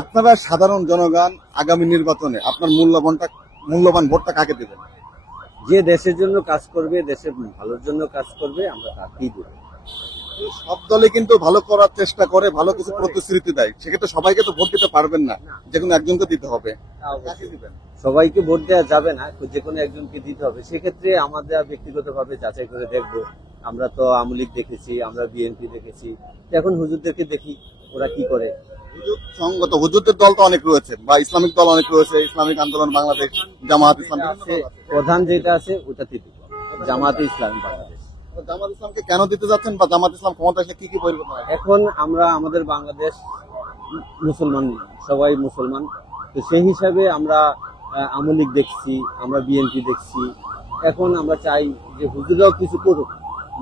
আপনারা সাধারণ জনগণ আগামী নির্বাচনে আপনার মূল্যবান ভোটটা কাকে দেবেন? যে দেশের জন্য কাজ করবে, দেশের ভালোর জন্য কাজ করবে, আমরা তাকেই দেব। সব দলে কিন্তু ভালো করার চেষ্টা করে, ভালো কিছু প্রতিশ্রুতি দেয়, সেক্ষেত্রে সবাইকে তো ভোট দিতে পারবেন না, যে কোনো একজনকে দিতে হবে। কাকে দিবেন? সবাইকে ভোট দেওয়া যাবে না, যে কোনো একজনকে দিতে হবে। সেক্ষেত্রে আমাদের ব্যক্তিগতভাবে যাচাই করে দেখবো। আমরা তো আওয়ামী লীগ দেখেছি, আমরা বিএনপি দেখেছি, এখন হুজুরদেরকে দেখি ওরা কি করে। হুজুরদের দল তো অনেক রয়েছে, বা ইসলামিক দল অনেক রয়েছে, ইসলামিক আন্দোলন বাংলাদেশ, জামাত ইসলাম আছে, প্রধান যেটা আছে ওটাতে দিব, জামাতে ইসলাম বাংলাদেশ। জামাত ইসলামকে কেন দিতে যাচ্ছেন, বা জামাত ইসলাম ক্ষমতা আসলে কি কি পরিবর্তন হয়? এখন আমরা আমাদের বাংলাদেশ মুসলমান, সবাই মুসলমান, তো সেই হিসাবে আমরা আওয়ামী লীগ দেখছি, আমরা বিএনপি দেখছি। এখন আমরা চাই যে হুজুরাও কিছু করুক,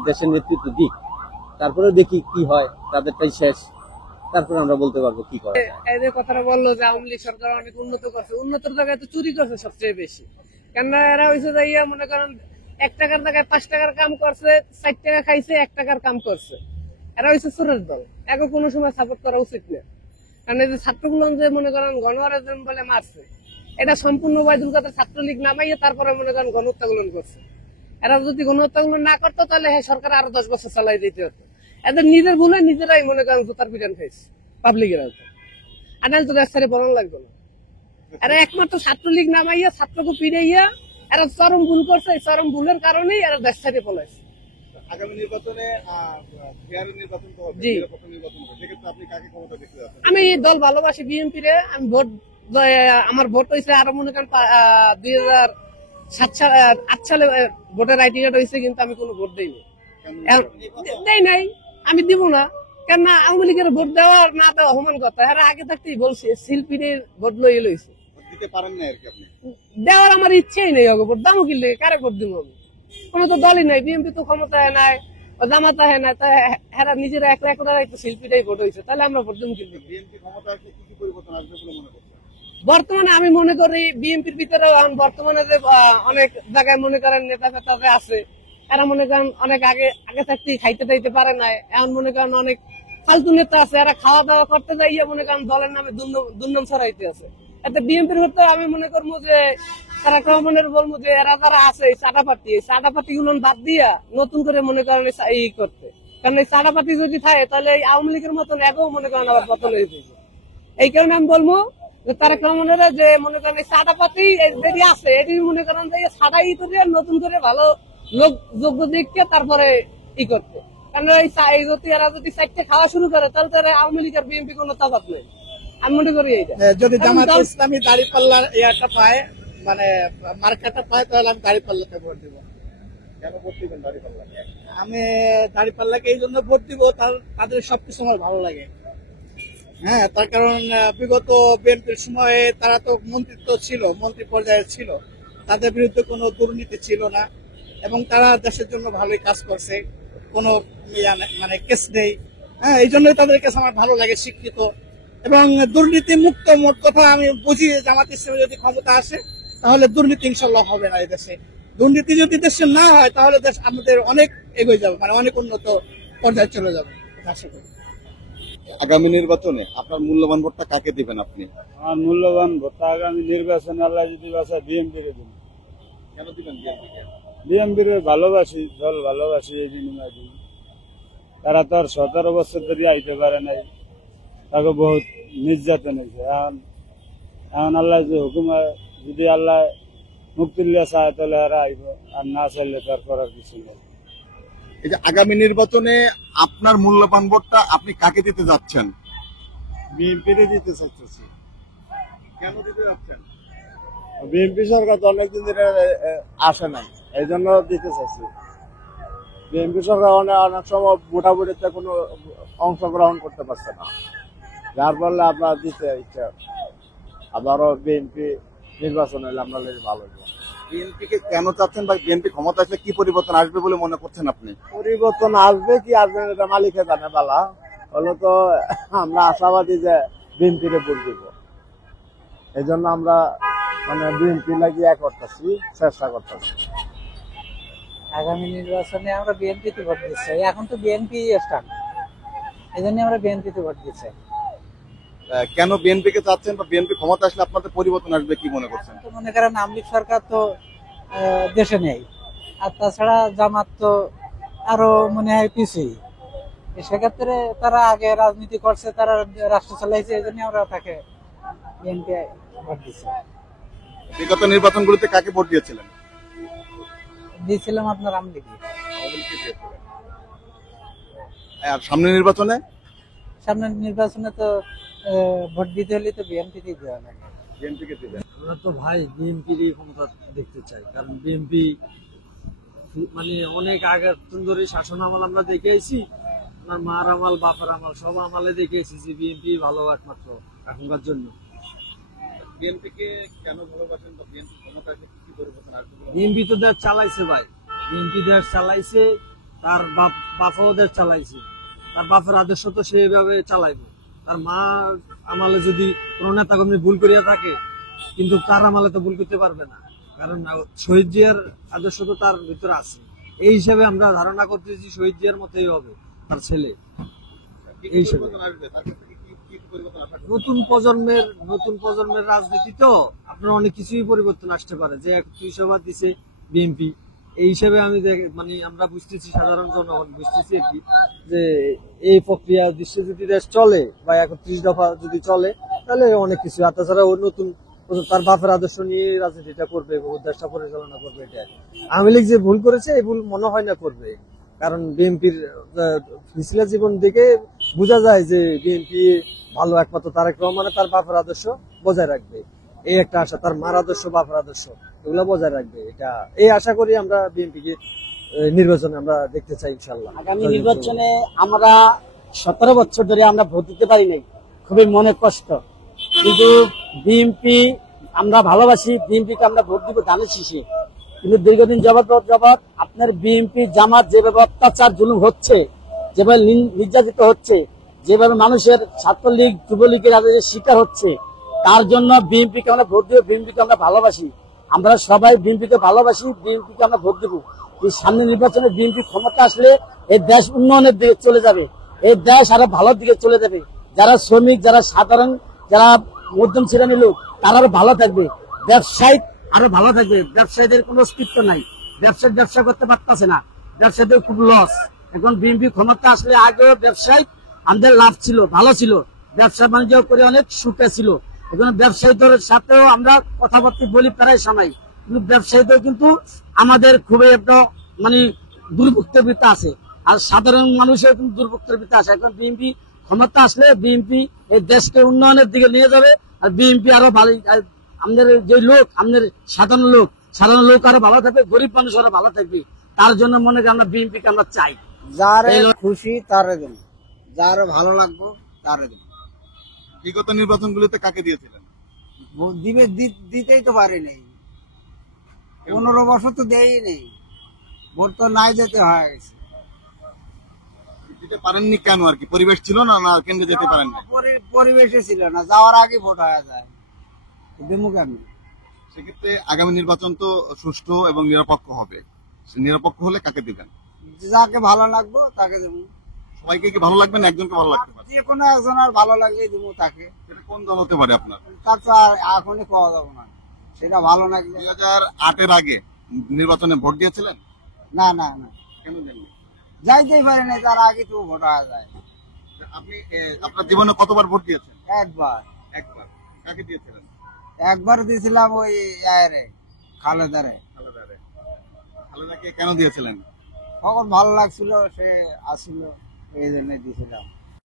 দেশের নেতৃত্ব দিক, তারপরে দেখি কি হয়, তাদেরটাই শেষ, তারপরে আমরা বলতে পারবো কি করে। এই যে কথাটা বললো যে আওয়ামী লীগ সরকার অনেক উন্নত করছে, উন্নতর জায়গায় তো চুরি করছে সবচেয়ে বেশি। কেননা এরা হয়েছে যে মনে করেন 1 টাকার জায়গায় 5 টাকার কাম করছে, 4 টাকা খাইছে, 1 টাকার কাম করছে। এরা হয়েছে চোরের দল, একে কোনো সময় সাপোর্ট করা উচিত না। কারণ এই যে ছাত্রগুলো যে মনে করেন গণহারাজম বলে মারছে, এটা সম্পূর্ণ বাইদুল কাদের ছাত্রলীগ নামাইয়ে তারপরে মনে করেন গণহত্যাগুলো করছে। এরা যদি গণহত্যাগুলো না করতো তাহলে সরকার আরো 10 বছর চালাই দিতে হতো। এদের নিজের ভুলে নিজেরাই মনে করেন জুতার পিটান খাইছে পাবলিকের হাতে, আর নাহলে তো দেশ ছেড়ে বরং লাগবে না। এরা একমাত্র ছাত্রলীগ নামাইয়া ছাত্রকে পিড়াইয়া এরা চরম ভুল করছে, এই চরম ভুলের কারণেই এরা দেশ ছেড়ে পলাইছে। আগামী নির্বাচনে জি, আমি দল ভালোবাসি বিএনপি রে। আমি ভোট, আমার ভোট হয়েছে আরো মনে করেন 2007 সালে ভোটের আইডি কার্ড হয়েছে, কিন্তু আমি কোনো ভোট দেইনি, দেই নাই, আমি দিব না। কেন না, আওয়ামী লীগের ভোট দেওয়া না দেওয়া সমান কথা। এরা আগে থাকতেই বলছে শিল্পীদের ভোট লইয়ে লইছে, দেওয়ার আমার ইচ্ছেই নেই। ভোট দামও কিনলে কারে ভোট দিব আমি? কোনো তো দলই নাই, বিএনপি তো ক্ষমতায় নাই, জামাতা হয় না, তাই এরা নিজেরা একলা একলা একটু শিল্পীরাই ভোট হয়েছে, তাহলে আমরা ভোট দিব কিনবো। বর্তমানে আমি মনে করি বিএনপির ভিতরে বর্তমানে যে অনেক জায়গায় মনে করেন নেতা ফেতা আছে, এরা মনে করেন অনেক আগে থাকতেই খাইতে টাইতে পারে না, এখন মনে করেন অনেক ফালতু নেতা আছে, এরা খাওয়া দাওয়া করতে যাইয়া মনে করেন দলের নামে দুর্নাম ছড়াইতে আছে। এতে বিএনপির হতে আমি মনে করবো যে তারা রহমানের বলবো যে এরা যারা আছে এই চাঁদাপাতি গুলো বাদ দিয়া নতুন করে মনে করেন এই করতে, কারণ এই চাঁদাপাতি যদি থাকে তাহলে এই আওয়ামী লীগের মতন একেও মনে করেন আবার পতন হয়ে যাবে। এই কারণে আমি বলবো যে তারা রহমানের যে মনে করেন এই চাঁদাপাতি যেটি আছে এটি মনে করেন যে ছাড়াই করে নতুন করে ভালো লোক যোগ্য দিককে তারপরে ই করতে। কারণ এই যদি এরা যদি সাইডটা খাওয়া শুরু করে তাহলে তারা আওয়ামী লীগ আর বিএনপি কোনো তফাৎ নেই, আমি মনে করি এইটা। যদি জামাত ইসলামী দাঁড়িপাল্লার ইয়াটা পায়, মানে মার্কাটা পায়, তাহলে আমি দাঁড়িপাল্লাকে ভোট দিব। কেন ভোট দিবেন দাঁড়িপাল্লাকে? আমি দাঁড়িপাল্লাকে এই জন্য ভোট দিব, তাদের সবকিছু আমার ভালো লাগে। হ্যাঁ, তার কারণ বিগত বিএনপির সময়ে তারা তো মন্ত্রিত্ব ছিল, মন্ত্রী পর্যায়ে ছিল, তাদের বিরুদ্ধে কোনো দুর্নীতি ছিল না, এবং তারা দেশের জন্য ভালোই কাজ করছে, কোনো মানে কেস নেই। হ্যাঁ, এই জন্যই তাদের কাছে আমার ভালো লাগে, শিক্ষিত এবং দুর্নীতি মুক্ত। মোট কথা আমি বুঝি জামাত ইসলামী যদি ক্ষমতা আসে তাহলে দুর্নীতি ইনশাল্লাহ হবে না এই দেশে। দুর্নীতি যদি দেশে না হয় তাহলে দেশ আমাদের অনেক এগিয়ে যাবে, মানে অনেক উন্নত পর্যায়ে চলে যাবে। আগামী নির্বাচনে আপনার মূল্যবান ভোটটা কাকে দিবেন আপনি? আমার মূল্যবান ভোটটা আগামী নির্বাচনে আল্লাহ যদি বাসা বিএনপিকে দিন। কেন দিবেন বিএনপিকে? বিএনপির ভালোবাসি, দল ভালোবাসি, এই বিনিময় দিন। তারা তো আর 17 বছর ধরে আইতে পারে নাই, তাকে বহুত নির্যাতন হয়েছে। এখন আল্লাহ যে হুকুম, যদি আল্লাহ মুক্তিল্লা চায় তাহলে এরা আইব, আর না চললে তার করার কিছু নেই। এই যে আগামী নির্বাচনে আপনার মূল্যবান ভোটটা আপনি কাকে দিতে যাচ্ছেন? বিএনপিরে দিতে চাচ্ছি। কেন দিতে যাচ্ছেন? বিএনপি সরকার তো অনেকদিন ধরে আসে নাই, এই জন্য দিতে চাচ্ছি। বিএনপি সরকার অনেক সময় ভোটাভুটিতে কোনো অংশগ্রহণ করতে পারছে না, যার ফলে আপনার দিতে ইচ্ছা। আবারও বিএনপি নির্বাচন হলে আমরা ভালো হবে। বিএনপিকে কেন চাচ্ছেন, বা বিএনপি ক্ষমতা আসলে কি পরিবর্তন আসবে বলে মনে করছেন আপনি? পরিবর্তন আসবে কি আসবে এটা মালিকে জানে, বালা হলো তো আমরা আশাবাদী যে বিএনপিরে ভোট দিব। এই জন্য আমরা মানে বিএনপি লাগিয়ে করতেছি, চেষ্টা করতেছি। আগামী নির্বাচনে আমরা বিএনপিতে ভোট দিচ্ছি, এখন তো বিএনপি স্থান, এই জন্য আমরা বিএনপিতে ভোট দিচ্ছি। কেন বিএনপি কে চাচ্ছেন বা বিএনপি ক্ষমতা আসলে আপনাদের পরিবর্তন আসবে কি মনে করছেন? তো মনে করেন আওয়ামী লীগ সরকার তো দেশে নেই, আর তাছাড়া জামাত তো আরো মনে হয় পিছিয়ে। সেক্ষেত্রে তারা আগে রাজনীতি করছে, তারা রাষ্ট্র চালাইছে, এই জন্য আমরা তাকে বিএনপি ভোট দিচ্ছি। বিগত নির্বাচনগুলোতে কাকে ভোট দিয়েছিলেন? দিয়েছিলাম আপনার আওয়ামী লীগ। আর সামনের নির্বাচনে? সামনের নির্বাচনে তো ভোট দিতে হলে তো বিএনপি দিতে হবে। বিএনপি কে দিবেন? আমরা তো ভাই বিএনপিরই ক্ষমতা দেখতে চাই, কারণ বিএনপি মানে অনেক আগের ধরে শাসন আমল আমরা দেখে আইছি, আমার মার আমল বাপের আমল সব আমলে দেখে আইছি যে বিএনপি ভালো একমাত্র এখনকার জন্য। বিএনপি কে কেন ভালোবাসেন বা বিএনপি ক্ষমতা আসলে কি পরিবর্তন আসবে? বিএনপি তো দেশ চালাইছে ভাই, বিএনপি দেশ চালাইছে, তার বাপও দেশ চালাইছে, তার বাপের আদর্শ তো সেইভাবে চালাইবে। তার মা আমলে যদি কোনো নেতা কর্মী ভুল করিয়া থাকে, কিন্তু তার আমলে তো ভুল করতে পারবে না, কারণ শহীদ জিয়ার আদর্শ তো তার ভিতরে আছে। এই হিসাবে আমরা ধারণা করতেছি শহীদ জিয়ার মতোই হবে তার ছেলে। এই হিসাবে নতুন প্রজন্মের রাজনীতি তো আপনার অনেক কিছুই পরিবর্তন আসতে পারে, যে 31 সভা দিছে বিএনপি। এই হিসেবে আমি মানে আমরা বুঝতেছি, সাধারণ জনগণ বুঝতেছি কি যে এই প্রক্রিয়া দৃশ্যে যদি দেশ চলে বা 31 দফা যদি চলে, তাহলে অনেক কিছু। আর তাছাড়া ওই নতুন তার বাপের আদর্শ নিয়ে রাজনীতিটা করবে, দেশটা পরিচালনা করবে। এটা আওয়ামী লীগ যে ভুল করেছে, এই ভুল মনে হয় না করবে, কারণ বিএনপির মিছিলা জীবন দেখে বোঝা যায় যে বিএনপি ভালো একমাত্র তারেক রহমানের তার বাপের আদর্শ বজায় রাখবে, এই একটা আশা। তার মার আদর্শ বাপের আদর্শ এগুলো বজায় রাখবে, এটা এই আশা করি আমরা বিএনপি কে নির্বাচনে আমরা দেখতে চাই ইনশাল্লাহ। আগামী নির্বাচনে আমরা 17 বছর ধরে আমরা ভোট দিতে পারি নাই, খুবই মনে কষ্ট। কিন্তু বিএনপি আমরা ভালোবাসি, বিএনপিকে আমরা ভোট দিব ধানের শীষে। কিন্তু দীর্ঘদিন যাবৎ আপনার বিএনপি জামাত যেভাবে অত্যাচার জুলুম হচ্ছে, যেভাবে নির্যাতিত হচ্ছে, যেভাবে মানুষের ছাত্রলীগ যুবলীগের শিকার হচ্ছে, তার জন্য বিএনপিকে আমরা ভোট দিব। বিএনপিকে আমরা ভালোবাসি, আমরা সবাই বিএনপিকে ভালোবাসি, বিএনপিকে আমরা ভোট দেবো। এই সামনে নির্বাচনে বিএনপি ক্ষমতা আসলে এই দেশ উন্নয়নের দিকে চলে যাবে, এই দেশ আরো ভালোর দিকে চলে যাবে। যারা শ্রমিক, যারা সাধারণ, যারা মধ্যম শ্রেণীর লোক, তারা আরো ভালো থাকবে, ব্যবসায়ী আরো ভালো থাকবে। ব্যবসায়ীদের কোনো অস্তিত্ব নাই, ব্যবসা করতে পারতেছে না, ব্যবসায়ীদের খুব লস। এখন বিএনপি ক্ষমতা আসলে আগেও ব্যবসায়ী আমাদের লাভ ছিল, ভালো ছিল, ব্যবসা বাণিজ্য করে অনেক সুখে ছিল। এখন ব্যবসায়ীদের সাথেও আমরা কথাবার্তা বলি প্রায় সময়, কিন্তু ব্যবসায়ীদের কিন্তু আমাদের খুবই একটা মানে দুর্ভোগের ভিতরে আছে, আর সাধারণ মানুষের কিন্তু দুর্ভোগের ভিতরে আছে। এখন বিএনপি ক্ষমতা আসলে বিএনপি এই দেশকে উন্নয়নের দিকে নিয়ে যাবে, আর বিএনপি আরো ভালো, আমাদের যে লোক, আমাদের সাধারণ লোক আরো ভালো থাকবে, গরিব মানুষ আরো ভালো থাকবে। তার জন্য মনে করি আমরা বিএনপিকে আমরা চাই। যার খুশি তারে দেন, যার ভালো লাগবে তারে দেন। বিগত নির্বাচনগুলোতে কাকে দিয়েছিলেন? দিতেই তো পারে নেই, 15 বছর তো দেই নেই, ভোট তো নাই যেতে হয়ে গেছে। দিতে পারেননি কেন? আর কি পরিবেশ ছিল না, না কেন্দ্রে যেতে পারেন না? পরিবেশে ছিল না, যাওয়ার আগে ভোট হয়ে যায়, বিমুখ আমি। সেক্ষেত্রে আগামী নির্বাচন তো সুষ্ঠু এবং নিরপেক্ষ হবে, নিরপেক্ষ হলে কাকে দিবেন? যাকে ভালো লাগবে তাকে দেবো। সবাইকে কি ভালো লাগবে না একজনকে ভালো লাগতে পারে? যে কোনো একজন আর ভালো লাগলেই দেবো তাকে। সেটা কোন দল হতে পারে আপনার? তার তো আর এখনই পাওয়া যাবে না, সেটা ভালো লাগবে। 2008-এর আগে নির্বাচনে ভোট দিয়েছিলেন? না, কেন দেননি? যাইতেই পারে না, তার আগে তো ভোট হয়ে যায়। আপনি আপনার জীবনে কতবার ভোট দিয়েছেন? একবার। কাকে দিয়েছিলেন? একবার দিয়েছিলাম ওই খালেদারে। খালেদাকে কেন দিয়েছিলেন? তখন ভালো লাগছিল, সে আসছিল, এই জন্য দিয়েছিলাম।